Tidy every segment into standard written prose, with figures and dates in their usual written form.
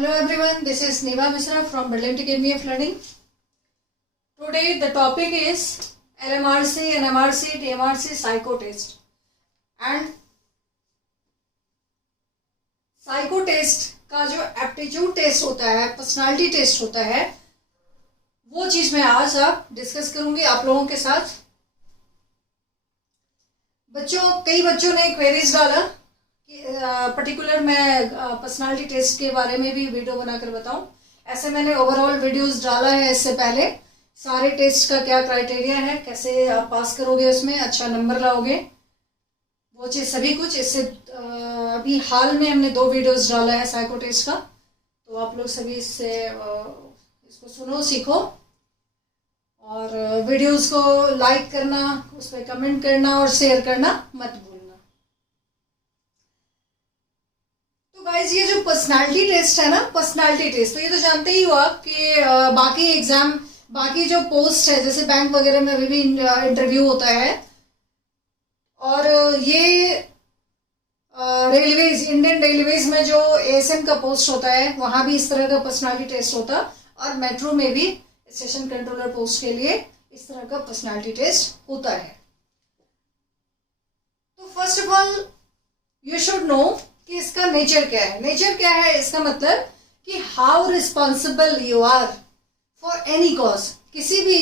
Hello everyone, this is Neva Misra from Brilliant Academy of Learning. Today the topic is LMRC, NMRC, TMRC psycho test. And psycho test का जो aptitude test होता है, personality test होता है, वो चीज मैं आज आप डिस्कस करूंगी आप लोगों के साथ। कई बच्चों ने क्वेरीज डाला पर्टिकुलर मैं पर्सनालिटी टेस्ट के बारे में भी वीडियो बनाकर बताऊं। ऐसे मैंने ओवरऑल वीडियोस डाला है इससे पहले, सारे टेस्ट का क्या क्राइटेरिया है, कैसे आप पास करोगे, उसमें अच्छा नंबर लाओगे, वो चीज सभी कुछ। इससे अभी हाल में हमने 2 वीडियोस डाला है साइको टेस्ट का, तो आप लोग सभी इसको सुनो, सीखो और वीडियोस को लाइक करना, उस पर कमेंट करना और शेयर करना मत भूलना। तो गाइस, ये जो पर्सनालिटी टेस्ट है ना, पर्सनालिटी टेस्ट, तो ये तो जानते ही हो आप कि बाकी जो पोस्ट है, जैसे बैंक वगैरह में अभी भी इंटरव्यू होता है, और ये रेलवेज, इंडियन रेलवेज में जो एएसएम का पोस्ट होता है, वहां भी इस तरह का पर्सनालिटी टेस्ट होता, और मेट्रो में भी स्टेशन कंट्रोलर पोस्ट के लिए इस तरह का पर्सनालिटी टेस्ट होता है। तो first of all you should know कि इसका नेचर क्या है। नेचर क्या है इसका मतलब कि how responsible you are for any cause, किसी भी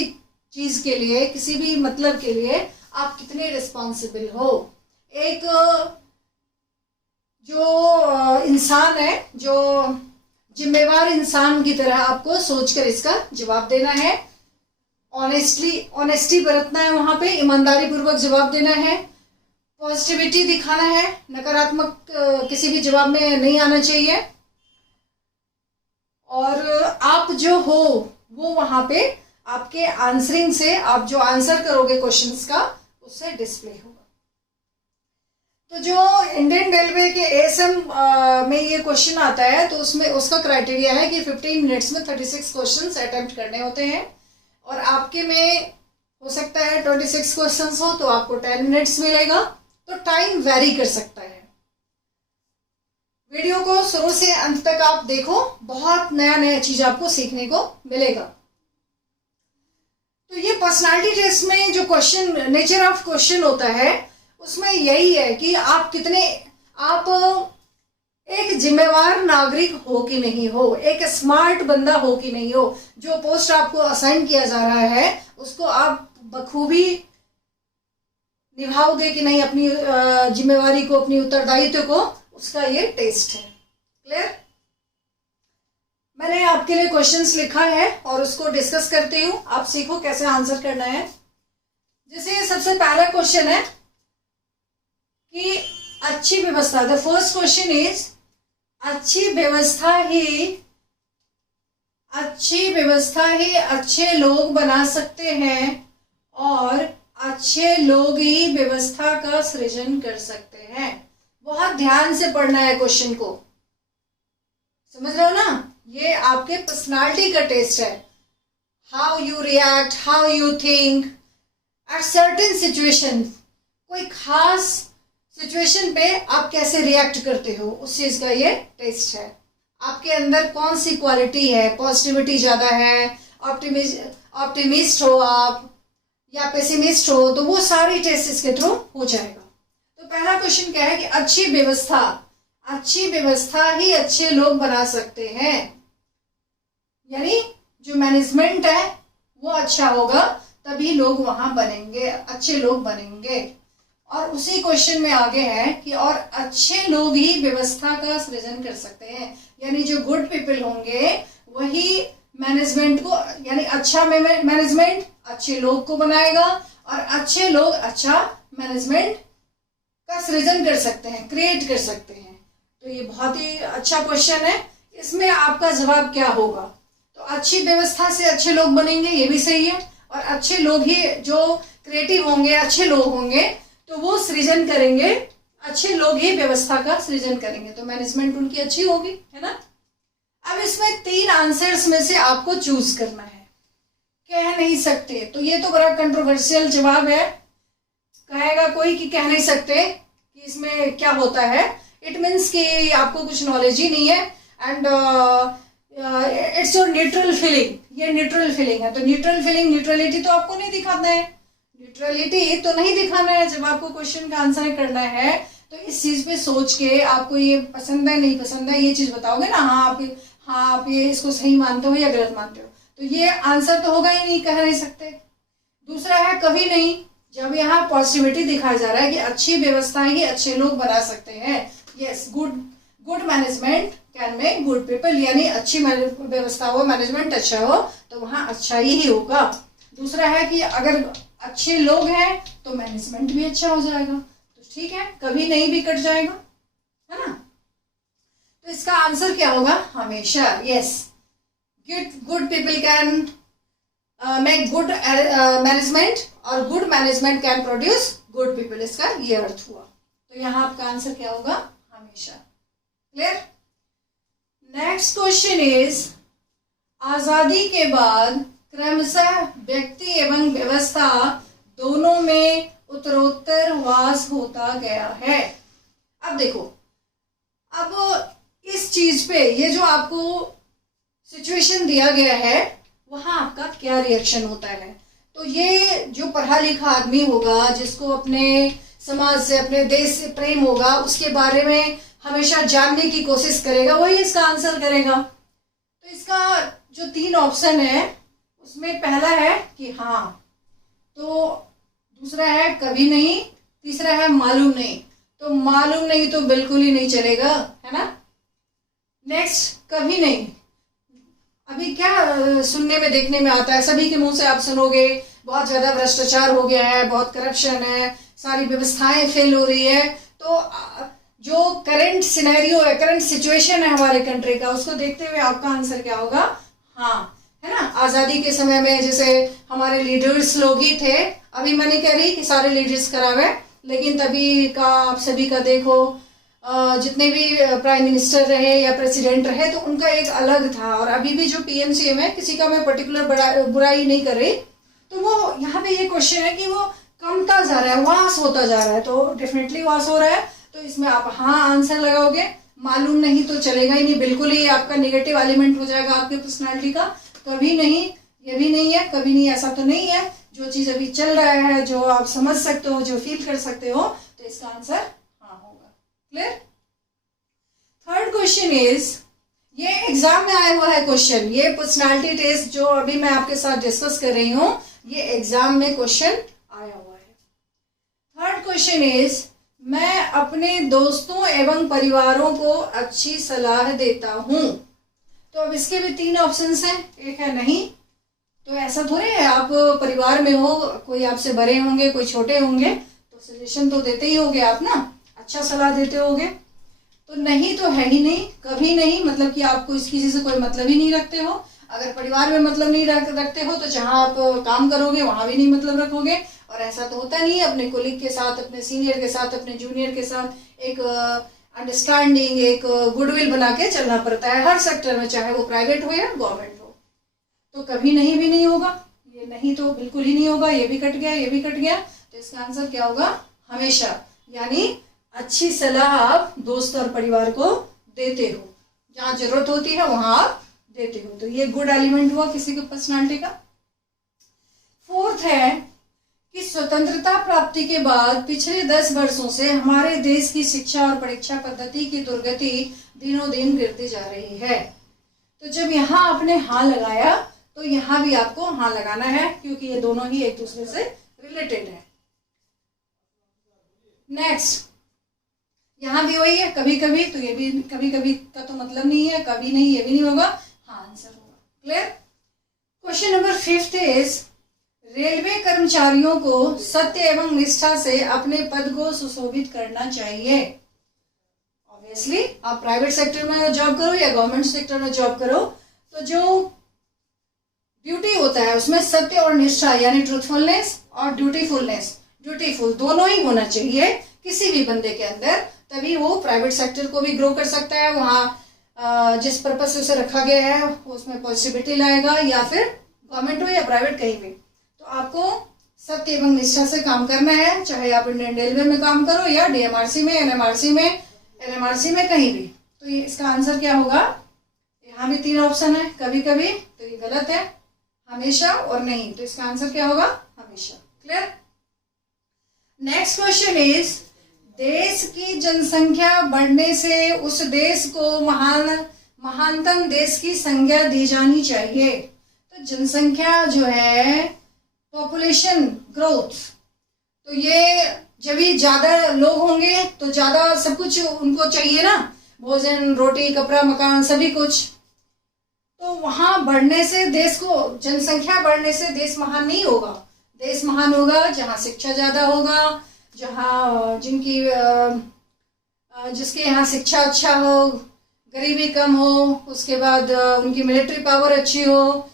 चीज के लिए, किसी भी मतलब के लिए आप कितने रिस्पॉन्सिबल हो। एक जो इंसान है, जो जिम्मेवार इंसान की तरह आपको सोचकर इसका जवाब देना है। ऑनेस्टी बरतना है, वहां पे ईमानदारी पूर्वक जवाब देना है, पॉजिटिविटी दिखाना है, नकारात्मक किसी भी जवाब में नहीं आना चाहिए, और आप जो हो वो वहां पे आपके आंसरिंग से, आप जो आंसर करोगे क्वेश्चंस का, उससे डिस्प्ले होगा। तो जो इंडियन रेलवे के एएसएम में ये क्वेश्चन आता है, तो उसमें उसका क्राइटेरिया है कि 15 मिनट्स में 36 क्वेश्चंस अटेम्प्ट करने होते हैं, और आपके में हो सकता है 26 क्वेश्चंस हो तो आपको 10 मिनट्स मिलेगा। तो टाइम वेरी कर सकता है। वीडियो को शुरू से अंत तक आप देखो, बहुत नया चीज आपको सीखने को मिलेगा। तो ये पर्सनालिटी टेस्ट में जो क्वेश्चन, नेचर ऑफ क्वेश्चन होता है, उसमें यही है कि आप एक जिम्मेवार नागरिक हो कि नहीं हो, एक स्मार्ट बंदा हो कि नहीं हो। जो पोस्ट आपको असाइन किया जा रहा है उसको आप बखूबी निभाओगे कि नहीं, अपनी जिम्मेवारी को, अपनी उत्तरदायित्व को, उसका ये टेस्ट है। क्लियर? मैंने आपके लिए क्वेश्चंस लिखा है और उसको डिस्कस करती हूँ, आप सीखो कैसे आंसर करना है। जैसे सबसे पहला क्वेश्चन है कि अच्छी व्यवस्था, द फर्स्ट क्वेश्चन इज अच्छी व्यवस्था ही अच्छे लोग बना सकते हैं, और अच्छे लोग ही व्यवस्था का सृजन कर सकते हैं। बहुत ध्यान से पढ़ना है क्वेश्चन को, समझ रहे हो ना? ये आपके पर्सनालिटी का टेस्ट है। How you react, how you think at certain situation, कोई खास सिचुएशन पे आप कैसे रिएक्ट करते हो, उस चीज का ये टेस्ट है। आपके अंदर कौन सी क्वालिटी है, पॉजिटिविटी ज्यादा है, ऑप्टिमिस्ट हो आप या पेसिमिस्ट हो, तो वो सारी टेस्ट इसके थ्रू हो जाएगा। तो पहला क्वेश्चन क्या है कि अच्छी व्यवस्था ही अच्छे लोग बना सकते हैं, यानी जो मैनेजमेंट है वो अच्छा होगा तभी लोग वहां बनेंगे, अच्छे लोग बनेंगे। और उसी क्वेश्चन में आगे है कि और अच्छे लोग ही व्यवस्था का सृजन कर सकते हैं, यानी जो गुड पीपल होंगे वही मैनेजमेंट को, यानी अच्छा मैनेजमेंट अच्छे लोग को बनाएगा, और अच्छे लोग अच्छा मैनेजमेंट का सृजन कर सकते हैं, क्रिएट कर सकते हैं। तो ये बहुत ही अच्छा क्वेश्चन है। इसमें आपका जवाब क्या होगा? तो अच्छी व्यवस्था से अच्छे लोग बनेंगे, ये भी सही है, और अच्छे लोग ही, जो क्रिएटिव होंगे, अच्छे लोग होंगे, तो वो सृजन करेंगे, अच्छे लोग ही व्यवस्था का सृजन करेंगे, तो मैनेजमेंट उनकी अच्छी होगी, है ना? अब इसमें 3 आंसर्स में से आपको चूज करना है। कह नहीं सकते, तो ये तो बड़ा कंट्रोवर्शियल जवाब है। कहेगा कोई कि कह नहीं सकते कि इसमें क्या होता है, इट मीन्स कि आपको कुछ नॉलेज ही नहीं है, and it's your neutral feeling. ये न्यूट्रल फीलिंग है, तो न्यूट्रल फीलिंग, न्यूट्रलिटी तो आपको नहीं दिखाना है, न्यूट्रलिटी तो नहीं दिखाना है। जब आपको क्वेश्चन का आंसर करना है तो इस चीज पे सोच के आपको ये पसंद है नहीं पसंद है ये चीज बताओगे ना। हाँ आप ये इसको सही मानते हो या गलत मानते हो, तो ये आंसर तो होगा ही नहीं, कह नहीं सकते। दूसरा है कभी नहीं, जब यहाँ पॉजिटिविटी दिखाया जा रहा है कि अच्छी व्यवस्थाएं ही अच्छे लोग बना सकते हैं। Yes, good management can make good people, यानी अच्छी व्यवस्था हो, मैनेजमेंट अच्छा हो तो वहाँ अच्छा ही होगा। दूसरा है कि अगर अच्छे लोग हैं तो मैनेजमेंट भी अच्छा हो जाएगा। तो ठीक है, कभी नहीं भी कट जाएगा, है ना। तो इसका आंसर क्या होगा? हमेशा। Yes, good people can make good management और good management can produce good people, इसका ये अर्थ हुआ। तो यहाँ आपका आंसर क्या होगा? हमेशा। क्लियर? नेक्स्ट क्वेश्चन इज, आजादी के बाद क्रमशः व्यक्ति एवं व्यवस्था दोनों में उत्तरोत्तर वास होता गया है। अब देखो, अब इस चीज पे ये जो आपको सिचुएशन दिया गया है वहां आपका क्या रिएक्शन होता है। तो ये जो पढ़ा लिखा आदमी होगा, जिसको अपने समाज से, अपने देश से प्रेम होगा, उसके बारे में हमेशा जानने की कोशिश करेगा, वही इसका आंसर करेगा। तो इसका जो 3 ऑप्शन है उसमें पहला है कि हाँ, तो दूसरा है कभी नहीं, तीसरा है मालूम नहीं। तो मालूम नहीं तो बिल्कुल ही नहीं चलेगा, है ना। नेक्स्ट कभी नहीं, अभी क्या सुनने में देखने में आता है, सभी के मुंह से आप सुनोगे बहुत ज्यादा भ्रष्टाचार हो गया है, बहुत करप्शन है, सारी व्यवस्थाएं फेल हो रही है। तो जो करंट सिनेरियो है, करंट सिचुएशन है हमारे कंट्री का, उसको देखते हुए आपका आंसर क्या होगा? हाँ, है ना। आजादी के समय में जैसे हमारे लीडर्स लोग ही थे, अभी मैं नहीं कह रही कि सारे लीडर्स खराब है, लेकिन तभी का आप सभी का देखो, जितने भी प्राइम मिनिस्टर रहे या प्रेसिडेंट रहे तो उनका एक अलग था। और अभी भी जो पीएम-सीएम है, किसी का मैं पर्टिकुलर बुराई नहीं कर रही, तो वो यहाँ पे ये क्वेश्चन है कि वो कमता जा रहा है, वास होता जा रहा है। तो डेफिनेटली वास हो रहा है, तो इसमें आप हाँ आंसर लगाओगे। मालूम नहीं तो चलेगा ही नहीं, बिल्कुल ही आपका नेगेटिव एलिमेंट हो जाएगा आपके पर्सनालिटी का। कभी नहीं, ये भी नहीं है, कभी नहीं ऐसा तो नहीं है। जो चीज अभी चल रहा है, जो आप समझ सकते हो, जो फील कर सकते हो, तो इसका आंसर हाँ होगा। क्लियर? थर्ड क्वेश्चन इज, ये एग्जाम में आया हुआ है क्वेश्चन, ये पर्सनालिटी टेस्ट जो अभी मैं आपके साथ डिस्कस कर रही हूं, ये एग्जाम में क्वेश्चन आया हुआ है। थर्ड क्वेश्चन इज, मैं अपने दोस्तों एवं परिवारों को अच्छी सलाह देता हूं। तो अब इसके भी 3 ऑप्शंस हैं, एक है नहीं। तो ऐसा थोड़े है आप परिवार में हो, कोई आपसे बड़े होंगे, कोई छोटे होंगे, तो सजेशन तो देते ही होगे आप ना, अच्छा सलाह देते होगे। तो नहीं तो है ही नहीं, कभी नहीं, मतलब कि आपको इस किसी से कोई मतलब ही नहीं रखते हो। अगर परिवार में मतलब नहीं रखते हो तो जहां आप काम करोगे वहां भी नहीं मतलब रखोगे। और ऐसा तो होता नहीं, अपने कोलिग के साथ, अपने सीनियर के साथ, अपने जूनियर के साथ एक अंडरस्टैंडिंग, एक गुडविल बना के चलना पड़ता है हर सेक्टर में, चाहे वो प्राइवेट हो या गवर्नमेंट हो। तो कभी नहीं भी नहीं होगा, ये नहीं तो बिल्कुल ही नहीं होगा, ये भी कट गया, ये भी कट गया। तो इसका आंसर क्या होगा? हमेशा। यानी अच्छी सलाह आप दोस्त और परिवार को देते हो, जहां जरूरत होती है वहां आप देते हो। तो ये गुड एलिमेंट हुआ किसी की पर्सनालिटी का। फोर्थ है कि स्वतंत्रता प्राप्ति के बाद पिछले 10 वर्षों से हमारे देश की शिक्षा और परीक्षा पद्धति की दुर्गति दिनों दिन गिरती जा रही है। तो जब यहाँ आपने हाँ लगाया तो यहाँ भी आपको हाँ लगाना है, क्योंकि ये दोनों ही एक दूसरे से रिलेटेड है। नेक्स्ट, यहाँ भी वही है, कभी कभी, तो ये भी कभी कभी का तो मतलब नहीं है, कभी नहीं ये भी नहीं होगा, हाँ आंसर होगा। Clear? Question number 5 is, railway कर्मचारियों को सत्य एवं निष्ठा से अपने पद को सुशोभित करना चाहिए। ऑब्वियसली आप प्राइवेट सेक्टर में जॉब करो या गवर्नमेंट सेक्टर में जॉब करो, तो जो ड्यूटी होता है उसमें सत्य और निष्ठा यानी ट्रूथफुलनेस और ड्यूटीफुल दोनों ही होना चाहिए किसी भी बंदे के अंदर, तभी वो प्राइवेट सेक्टर को भी ग्रो कर सकता है। वहाँ जिस पर्पज से उसे रखा गया है उसमें पॉजिटिविटी लाएगा, या फिर गवर्नमेंट हो या प्राइवेट कहीं भी। तो आपको सत्य एवं निष्ठा से काम करना है, चाहे आप इंडियन रेलवे में काम करो या डीएमआरसी में, एनएमआरसी में, कहीं भी। तो ये इसका आंसर क्या होगा? यहाँ भी 3 ऑप्शन है, कभी कभी, तो ये गलत है, हमेशा और नहीं, तो इसका आंसर क्या होगा, हमेशा। क्लियर। नेक्स्ट क्वेश्चन इज, देश की जनसंख्या बढ़ने से उस देश को महानतम देश की संज्ञा दी जानी चाहिए। तो जनसंख्या जो है, पॉपुलेशन ग्रोथ, तो ये जब भी ज्यादा लोग होंगे तो ज्यादा सब कुछ उनको चाहिए ना, भोजन, रोटी, कपड़ा, मकान, सभी कुछ। तो वहां बढ़ने से देश को, जनसंख्या बढ़ने से देश महान नहीं होगा। देश महान होगा जहाँ शिक्षा ज्यादा होगा, जहाँ जिसके यहाँ शिक्षा अच्छा हो, गरीबी कम हो, उसके बाद उनकी मिलिट्री पावर अच्छी हो,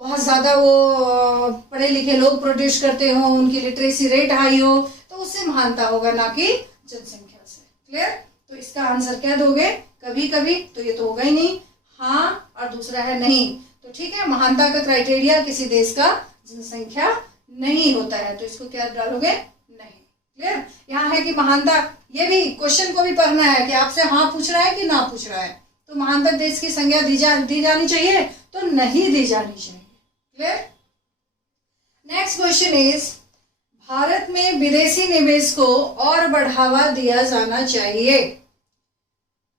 बहुत ज़्यादा वो पढ़े लिखे लोग प्रोड्यूस करते हो, उनकी लिटरेसी रेट हाई हो, तो उससे महानता होगा, ना कि जनसंख्या से। क्लियर। तो इसका आंसर क्या दोगे, कभी कभी, तो ये तो होगा ही नहीं, हाँ, और दूसरा है नहीं। तो ठीक है, महानता का क्राइटेरिया किसी देश का जनसंख्या नहीं होता है, तो इसको क्या डालोगे, नहीं। क्लियर। यहाँ है कि महानता, ये भी क्वेश्चन को भी पढ़ना है कि आपसे हाँ पूछ रहा है कि ना पूछ रहा है। तो महानता देश की संज्ञा दी जानी चाहिए, तो नहीं दी जानी चाहिए। Clear. Next question is, Bharat में विदेशी निवेश को और बढ़ावा दिया जाना चाहिए।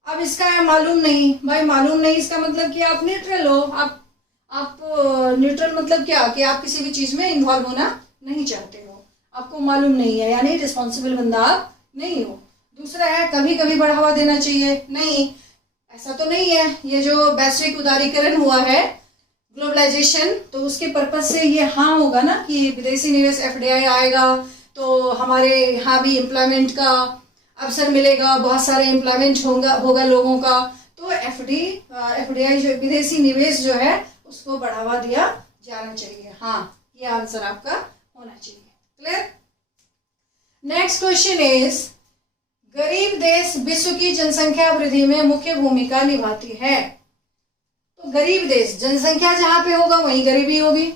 अब इसका मालूम नहीं भाई, मालूम नहीं इसका मतलब कि आप न्यूट्रल हो। आप न्यूट्रल मतलब क्या, कि आप किसी भी चीज में इन्वॉल्व होना नहीं चाहते हो, आपको मालूम नहीं है, यानी रिस्पॉन्सिबल बंदा आप नहीं हो। दूसरा है, कभी कभी बढ़ावा देना चाहिए, नहीं, ऐसा तो नहीं है। ये जो वैश्विक उदारीकरण हुआ है, ग्लोबलाइजेशन, तो उसके पर्पज से ये हाँ होगा ना कि विदेशी निवेश FDI आएगा, तो हमारे यहाँ भी एम्प्लॉयमेंट का अवसर मिलेगा, बहुत सारे एम्प्लॉयमेंट होगा लोगों का। तो FDI जो विदेशी निवेश जो है उसको बढ़ावा दिया जाना चाहिए। हाँ, ये आंसर आपका होना चाहिए। क्लियर। नेक्स्ट क्वेश्चन इज, गरीब देश विश्व की जनसंख्या वृद्धि में मुख्य भूमिका निभाती है। तो गरीब देश, जनसंख्या जहां पे होगा वहीं गरीबी होगी,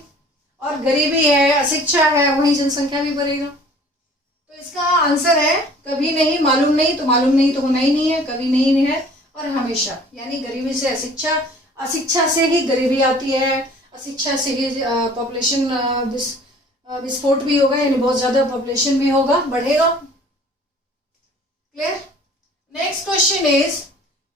और गरीबी है, अशिक्षा है, वहीं जनसंख्या भी बढ़ेगा। तो इसका आंसर है कभी नहीं, मालूम नहीं, तो मालूम नहीं तो होना ही नहीं है, कभी नहीं है, और हमेशा, यानी गरीबी से अशिक्षा, अशिक्षा से ही गरीबी आती है, अशिक्षा से ही पॉपुलेशन विस्फोट भी होगा, यानी बहुत ज्यादा पॉपुलेशन भी होगा, बढ़ेगा। क्लियर। नेक्स्ट क्वेश्चन इज,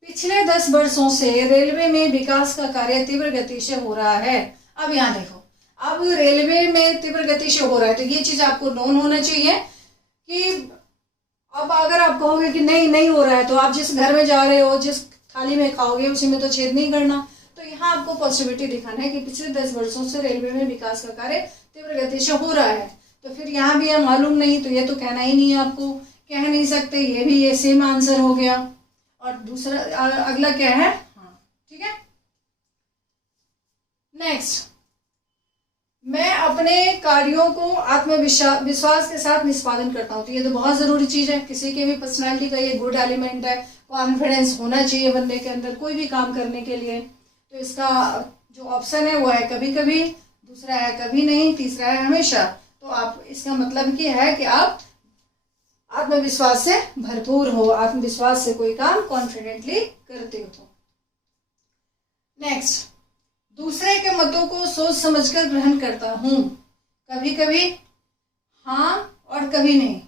पिछले 10 वर्षों से रेलवे में विकास का कार्य तीव्र गति से हो रहा है। अब यहाँ देखो, अब रेलवे में तीव्र गति से हो रहा है, तो ये चीज आपको नोन होना चाहिए कि अब अगर आप कहोगे कि नहीं हो रहा है, तो आप जिस घर में जा रहे हो, जिस थाली में खाओगे उसी में तो छेद नहीं करना। तो यहाँ आपको पॉजिटिविटी दिखाना है कि पिछले 10 वर्षों से रेलवे में विकास का कार्य तीव्र गति से हो रहा है। तो फिर यहाँ भी है मालूम नहीं, तो ये तो कहना ही नहीं है, आपको कह नहीं सकते, ये भी ये सेम आंसर हो गया। और दूसरा अगला क्या है, हाँ, ठीक है। नेक्स्ट, मैं अपने कार्यों को आत्मविश्वास के साथ निष्पादन करता हूँ। तो ये तो बहुत जरूरी चीज है, किसी के भी पर्सनालिटी का ये गुड एलिमेंट है। कॉन्फिडेंस होना चाहिए बंदे के अंदर कोई भी काम करने के लिए। तो इसका जो ऑप्शन है वो है कभी कभी, दूसरा है कभी नहीं, तीसरा है हमेशा। तो आप, इसका मतलब क्या है कि आप आत्मविश्वास से भरपूर हो, आत्मविश्वास से कोई काम कॉन्फिडेंटली करते हो। नेक्स्ट, दूसरे के मतों को सोच समझकर ग्रहण करता हूं। कभी कभी हाँ और कभी नहीं।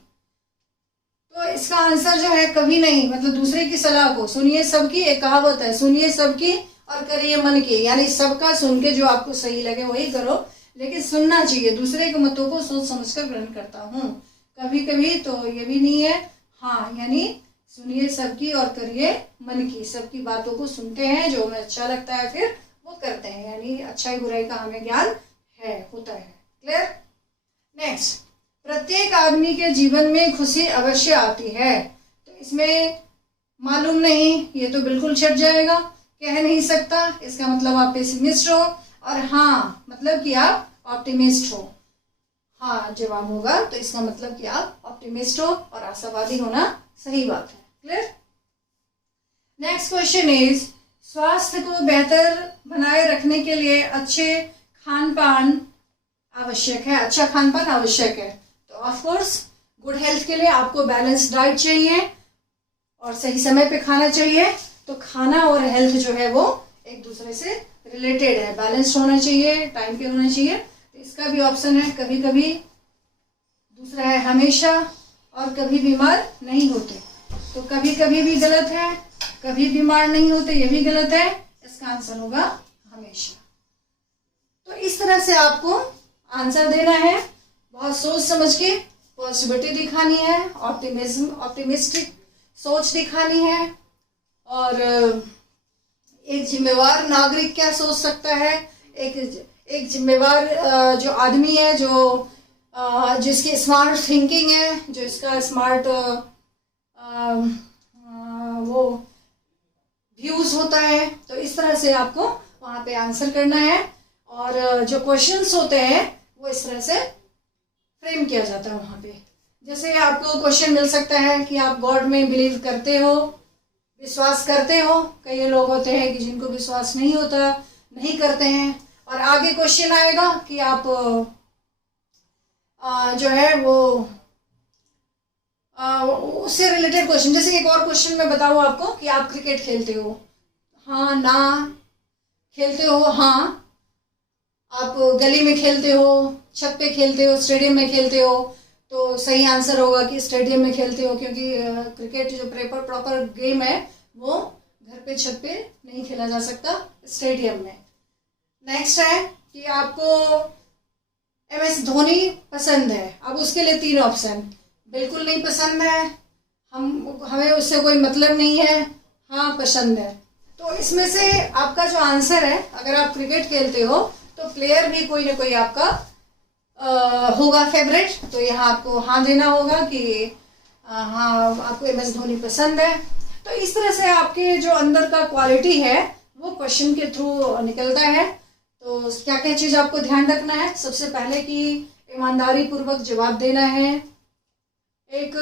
तो इसका आंसर जो है कभी नहीं, मतलब दूसरे की सलाह को सुनिए सबकी, एक कहावत है, सुनिए सबकी और करिए मन की, यानी सबका सुन के जो आपको सही लगे वही करो, लेकिन सुनना चाहिए। दूसरे के मतों को सोच समझकर ग्रहण करता हूँ। कभी कभी तो ये भी नहीं है, हाँ, यानी सुनिए सबकी और करिए मन की, सबकी बातों को सुनते हैं, जो हमें अच्छा लगता है फिर वो करते हैं, यानी अच्छाई बुराई का हमें ज्ञान होता है। क्लियर। नेक्स्ट, प्रत्येक आदमी के जीवन में खुशी अवश्य आती है। तो इसमें मालूम नहीं, ये तो बिल्कुल छट जाएगा, कह नहीं सकता, इसका मतलब आप पेसिमिस्ट हो, और हाँ मतलब कि आप ऑप्टिमिस्ट हो। हाँ जवाब होगा, तो इसका मतलब कि आप ऑप्टिमिस्ट हो और आशावादी होना सही बात है। क्लियर। नेक्स्ट क्वेश्चन इज, स्वास्थ्य को बेहतर बनाए रखने के लिए अच्छे खान पान आवश्यक है, अच्छा खान पान आवश्यक है। तो ऑफ कोर्स गुड हेल्थ के लिए आपको बैलेंस डाइट चाहिए और सही समय पे खाना चाहिए। तो खाना और हेल्थ जो है वो एक दूसरे से रिलेटेड है, बैलेंस्ड होना चाहिए, टाइम पे होना चाहिए। तो इसका भी ऑप्शन है कभी कभी, दूसरा है हमेशा, और कभी बीमार नहीं होते। तो कभी कभी भी गलत है, कभी बीमार नहीं होते ये भी गलत है, इसका आंसर होगा हमेशा। तो इस तरह से आपको आंसर देना है, बहुत सोच समझ के, पॉजिटिविटी दिखानी है, ऑप्टिमिस्टिक सोच दिखानी है। और एक जिम्मेवार नागरिक क्या सोच सकता है, एक जिम्मेवार जो आदमी है, जिसकी स्मार्ट थिंकिंग है, जो इसका स्मार्ट वो व्यूज होता है। तो इस तरह से आपको वहाँ पे आंसर करना है। और जो क्वेश्चंस होते हैं वो इस तरह से फ्रेम किया जाता है वहाँ पे। जैसे आपको क्वेश्चन मिल सकता है कि आप गॉड में बिलीव करते हो, विश्वास करते हो। कई लोग होते हैं कि जिनको विश्वास नहीं होता, नहीं करते हैं। और आगे क्वेश्चन आएगा कि आप जो है वो उससे रिलेटेड क्वेश्चन, जैसे एक और क्वेश्चन मैं बताऊँ आपको कि आप क्रिकेट खेलते हो, हाँ ना, खेलते हो हाँ, आप गली में खेलते हो, छत पे खेलते हो, स्टेडियम में खेलते हो। तो सही आंसर होगा कि स्टेडियम में खेलते हो, क्योंकि क्रिकेट जो प्रॉपर गेम है वो घर पे छत पे नहीं खेला जा सकता, स्टेडियम में। नेक्स्ट है कि आपको MS धोनी पसंद है। अब उसके लिए 3 ऑप्शन, बिल्कुल नहीं पसंद है, हमें उससे कोई मतलब नहीं है, हाँ पसंद है। तो इसमें से आपका जो आंसर है, अगर आप क्रिकेट खेलते हो तो प्लेयर भी कोई ना कोई आपका होगा फेवरेट। तो यहाँ आपको हाँ देना होगा कि हाँ आपको MS धोनी पसंद है। तो इस तरह से आपके जो अंदर का क्वालिटी है वो क्वेश्चन के थ्रू निकलता है। तो क्या क्या चीज़ आपको ध्यान रखना है, सबसे पहले कि ईमानदारी पूर्वक जवाब देना है। एक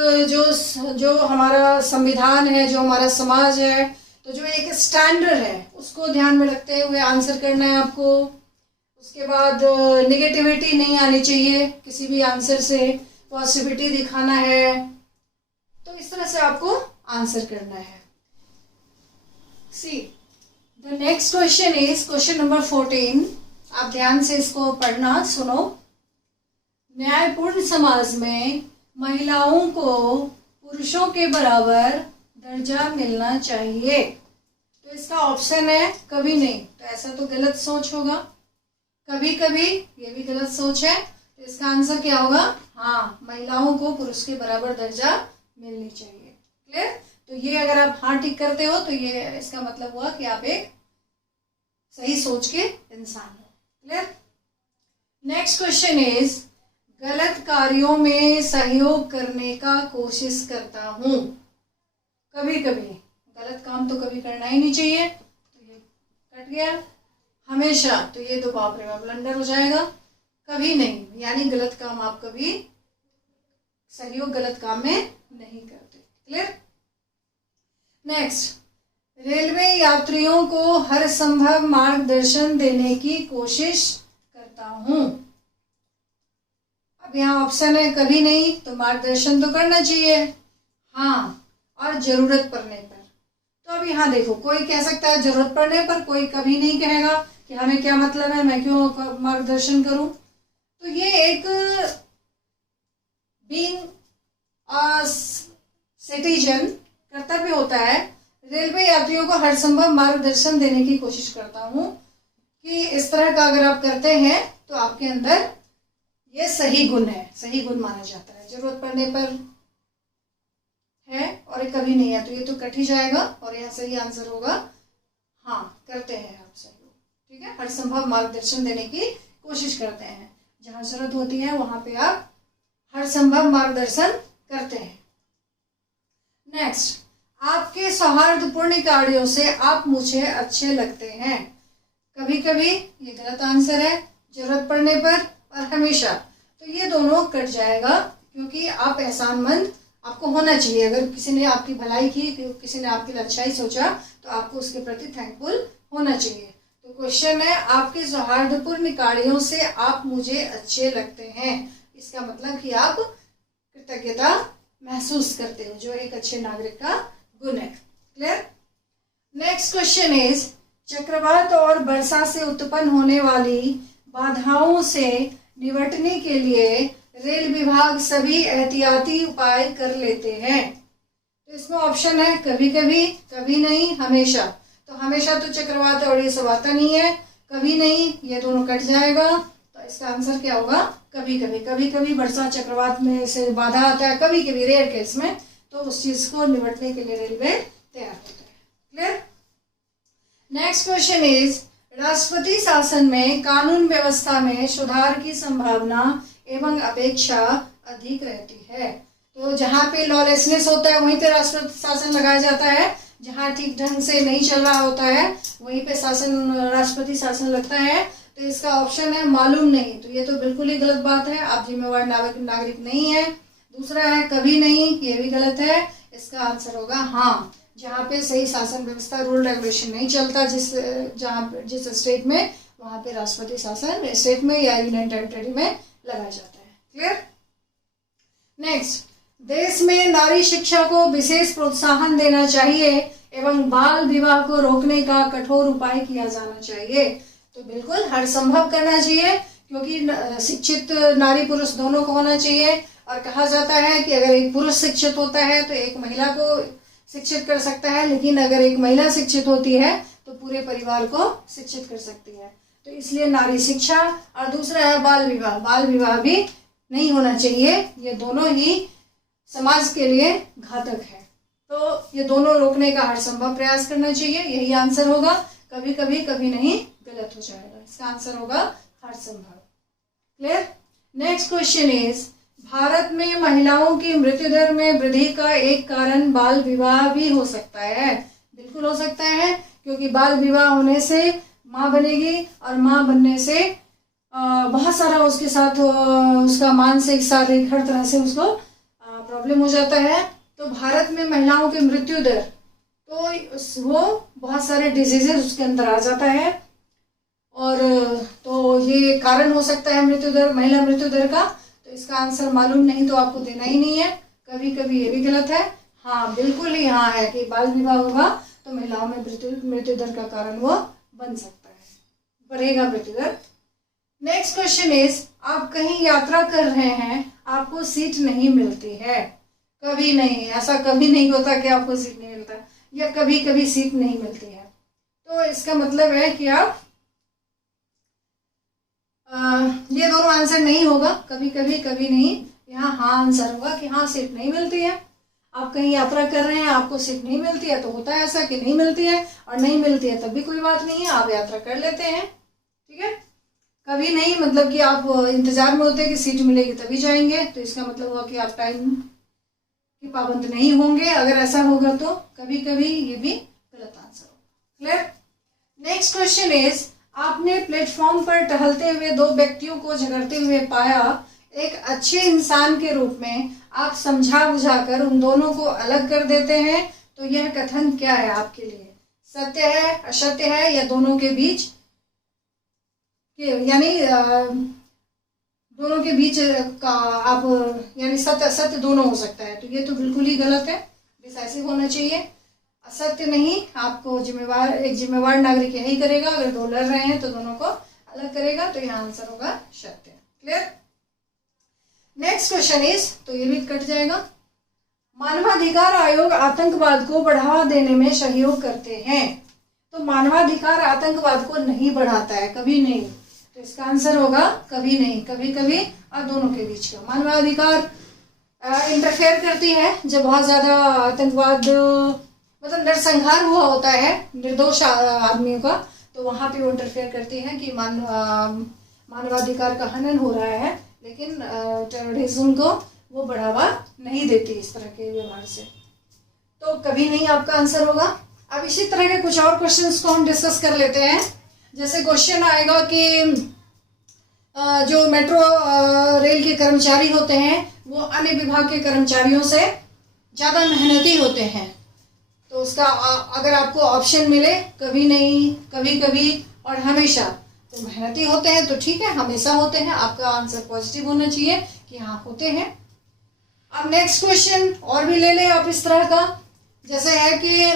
जो हमारा संविधान है, जो हमारा समाज है, तो जो एक स्टैंडर्ड है उसको ध्यान में रखते हुए आंसर करना है आपको। उसके बाद नेगेटिविटी नहीं आनी चाहिए किसी भी आंसर से, पॉजिटिविटी दिखाना है। तो इस तरह से आपको आंसर करना है। See the next question is question number 14। आप ध्यान से इसको पढ़ना, सुनो। न्यायपूर्ण समाज में महिलाओं को पुरुषों के बराबर दर्जा मिलना चाहिए। तो इसका ऑप्शन है कभी नहीं, तो ऐसा तो गलत सोच होगा। कभी कभी, ये भी गलत सोच है। तो इसका आंसर क्या होगा, हाँ महिलाओं को पुरुष के बराबर दर्जा मिलनी चाहिए। क्लियर? तो ये अगर आप हाँ टिक करते हो तो ये इसका मतलब हुआ कि आप एक सही सोच के इंसान हो। क्लियर? नेक्स्ट क्वेश्चन इज गलत कार्यों में सहयोग करने का कोशिश करता हूँ। कभी कभी, गलत काम तो कभी करना ही नहीं चाहिए, तो ये कट गया। हमेशा, तो ये तो बाप रे बाप ब्लंडर हो जाएगा। कभी नहीं, यानी गलत काम आप कभी सहयोग गलत काम में नहीं करते। क्लियर? नेक्स्ट, रेलवे यात्रियों को हर संभव मार्गदर्शन देने की कोशिश करता हूँ। अब यहाँ ऑप्शन है कभी नहीं, तो मार्गदर्शन तो करना चाहिए, हाँ, और जरूरत पड़ने पर। तो अब यहाँ देखो, कोई कह सकता है जरूरत पड़ने पर, कोई कभी नहीं कहेगा कि हमें क्या मतलब है, मैं क्यों मार्गदर्शन करूं। तो ये एक बीइंग सिटीजन कर्तव्य होता है। रेलवे यात्रियों को हर संभव मार्गदर्शन देने की कोशिश करता हूँ कि इस तरह का अगर आप करते हैं तो आपके अंदर ये सही गुण है, सही गुण माना जाता है। जरूरत पड़ने पर है और ये कभी नहीं है, तो ये तो कट ही जाएगा। और यहाँ सही आंसर होगा हाँ, करते हैं आप सहयोग। ठीक है, हर संभव मार्गदर्शन देने की कोशिश करते हैं। जहाँ जरूरत होती है वहां पे आप हर संभव मार्गदर्शन करते हैं। नेक्स्ट, आपके सौहार्दपूर्ण कार्यों से आप मुझे अच्छे लगते हैं। कभी कभी, ये गलत आंसर है। जरूरत पड़ने पर और हमेशा, तो ये दोनों कट जाएगा, क्योंकि आप एहसानमंद आपको होना चाहिए। अगर किसी ने आपकी भलाई की, किसी ने आपके लिए अच्छाई सोचा, तो आपको उसके प्रति थैंकफुल होना चाहिए। तो क्वेश्चन है, आपके सौहार्दपूर्ण कार्यों से आप मुझे अच्छे लगते हैं। इसका मतलब कि आप कृतज्ञता महसूस करते हो, जो एक अच्छे नागरिक का गुण है। क्लियर? नेक्स्ट क्वेश्चन इज चक्रवात और वर्षा से उत्पन्न होने वाली बाधाओं से निपटने के लिए रेल विभाग सभी एहतियाती उपाय कर लेते हैं। तो इसमें ऑप्शन है कभी कभी, कभी नहीं, हमेशा। तो हमेशा तो चक्रवात और ये सब आता नहीं है, कभी नहीं ये दोनों कट जाएगा। तो इसका आंसर क्या होगा? कभी कभी। कभी कभी वर्षा चक्रवात में से बाधा आता है, कभी कभी रेयर केस में, तो उस चीज को निपटने के लिए रेलवे तैयार होता है। क्लियर? नेक्स्ट क्वेश्चन इज, राष्ट्रपति शासन में कानून व्यवस्था में सुधार की संभावना एवं अपेक्षा अधिक रहती है। तो जहाँ पे लॉलेसनेस होता है वहीं पे राष्ट्रपति शासन लगाया जाता है, जहाँ ठीक ढंग से नहीं चल रहा होता है वहीं पे राष्ट्रपति शासन लगता है। तो इसका ऑप्शन है मालूम नहीं, तो ये तो बिल्कुल ही गलत बात है, आप जिम्मेवार नागरिक नहीं है। दूसरा है कभी नहीं, ये भी गलत है। इसका आंसर होगा हाँ, जहाँ पे सही शासन व्यवस्था रूल रेगुलेशन नहीं चलता जिस स्टेट में, वहां पे राष्ट्रपति शासन स्टेट में या यूनियन टेरिटरी में लगाया जाता है। क्लियर? नेक्स्ट, देश में नारी शिक्षा को विशेष प्रोत्साहन देना चाहिए एवं बाल विवाह को रोकने का कठोर उपाय किया जाना चाहिए। तो बिल्कुल हर संभव करना चाहिए, क्योंकि शिक्षित नारी पुरुष दोनों को होना चाहिए। और कहा जाता है कि अगर एक पुरुष शिक्षित होता है तो एक महिला को शिक्षित कर सकता है, लेकिन अगर एक महिला शिक्षित होती है तो पूरे परिवार को शिक्षित कर सकती है। तो इसलिए नारी शिक्षा, और दूसरा है बाल विवाह। बाल विवाह भी नहीं होना चाहिए, ये दोनों ही समाज के लिए घातक है। तो ये दोनों रोकने का हर संभव प्रयास करना चाहिए, यही आंसर होगा। कभी कभी, कभी नहीं गलत हो जाएगा। इसका आंसर होगा हर संभव। Clear? Next question is, Bharat में महिलाओं की मृत्यु दर में वृद्धि का एक कारण बाल विवाह भी हो सकता है। बिल्कुल हो सकता है, क्योंकि बाल विवाह होने से माँ बनेगी और माँ बनने से बहुत सारा उसके साथ उसका मानसिक, शारीरिक, हर तरह से उसको प्रॉब्लम हो जाता है। तो भारत में महिलाओं की मृत्यु दर, तो वो बहुत सारे डिजीजेस उसके अंदर आ जाता है, और तो ये कारण हो सकता है मृत्यु दर, महिला मृत्यु दर का। तो इसका आंसर मालूम नहीं तो आपको देना ही नहीं है। कभी कभी ये भी गलत है। हाँ, बिल्कुल ही हाँ है कि बाल विवाह होगा तो महिलाओं में मृत्यु दर का कारण वो बन सकता है, बढ़ेगा मृत्यु दर। नेक्स्ट क्वेश्चन इज, आप कहीं यात्रा कर रहे हैं, आपको सीट नहीं मिलती है। कभी नहीं, ऐसा कभी नहीं होता कि आपको सीट नहीं मिलता, या कभी कभी सीट नहीं मिलती है। तो इसका मतलब है कि आप ये दोनों आंसर नहीं होगा, कभी कभी, कभी नहीं। यहाँ हाँ आंसर होगा कि हाँ सीट नहीं मिलती है। आप कहीं यात्रा कर रहे हैं, आपको सीट नहीं मिलती है, तो होता है ऐसा कि नहीं मिलती है, और नहीं मिलती है तब भी कोई बात नहीं है, आप यात्रा कर लेते हैं। ठीक है? कभी नहीं मतलब कि आप इंतजार में होते हैं कि सीट मिलेगी तभी जाएंगे, तो इसका मतलब हुआ कि आप टाइम की पाबंद नहीं होंगे। अगर ऐसा होगा तो कभी कभी, ये भी गलत आंसर होगा। क्लियर? नेक्स्ट क्वेश्चन इज, आपने प्लेटफॉर्म पर टहलते हुए दो व्यक्तियों को झगड़ते हुए पाया। एक अच्छे इंसान के रूप में आप समझा बुझाकर उन दोनों को अलग कर देते हैं। तो यह कथन क्या है आपके लिए? सत्य है, असत्य है, या दोनों के बीच यानी दोनों के बीच का आप यानी सत्य असत्य दोनों हो सकता है। तो ये तो बिल्कुल ही गलत है, डिसाइसिव होना चाहिए। असत्य नहीं, आपको एक जिम्मेवार नागरिक यही करेगा। अगर दो लड़ रहे हैं तो दोनों को अलग करेगा। तो यहाँ आंसर होगा सत्य। क्लियर? नेक्स्ट क्वेश्चन इज, तो ये भी कट जाएगा। मानवाधिकार आयोग आतंकवाद को बढ़ावा देने में सहयोग करते हैं। तो मानवाधिकार आतंकवाद को नहीं बढ़ाता है, कभी नहीं। तो इसका आंसर होगा कभी नहीं, कभी कभी, और दोनों के बीच का। मानवाधिकार इंटरफेयर करती है जब बहुत ज्यादा आतंकवाद मतलब नरसंहार हुआ होता है निर्दोष आदमियों का, तो वहां पे वो इंटरफेयर करती है कि मानवाधिकार का हनन हो रहा है, लेकिन टेररिज्म को वो बढ़ावा नहीं देती इस तरह के व्यवहार से। तो कभी नहीं आपका आंसर होगा। अब इसी तरह के कुछ और क्वेश्चंस को हम डिस्कस कर लेते हैं। जैसे क्वेश्चन आएगा कि जो मेट्रो रेल के कर्मचारी होते हैं वो अन्य विभाग के कर्मचारियों से ज़्यादा मेहनती होते हैं। तो उसका अगर आपको ऑप्शन मिले कभी नहीं, कभी कभी और हमेशा, तो मेहनती होते हैं तो ठीक है, हमेशा होते हैं। आपका आंसर पॉजिटिव होना चाहिए कि हाँ होते हैं। अब नेक्स्ट क्वेश्चन और भी ले लें आप इस तरह का। जैसे है कि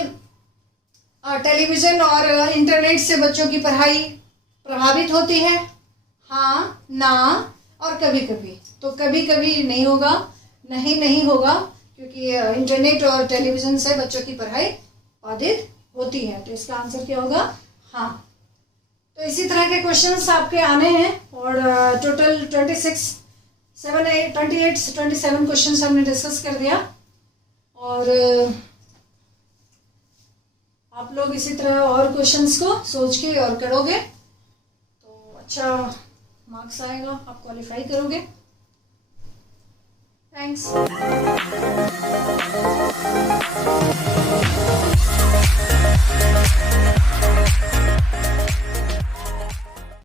टेलीविज़न और इंटरनेट से बच्चों की पढ़ाई प्रभावित होती है? हाँ, ना और कभी कभी। तो कभी कभी नहीं होगा, नहीं होगा, क्योंकि इंटरनेट और टेलीविज़न से बच्चों की पढ़ाई बाधित होती है। तो इसका आंसर क्या होगा? हाँ। तो इसी तरह के क्वेश्चंस आपके आने हैं और टोटल 27 क्वेश्चंस हमने डिस्कस कर दिया। और आप लोग इसी तरह और क्वेश्चंस को सोच के और करोगे तो अच्छा मार्क्स आएगा, आप क्वालिफाई करोगे। थैंक्स।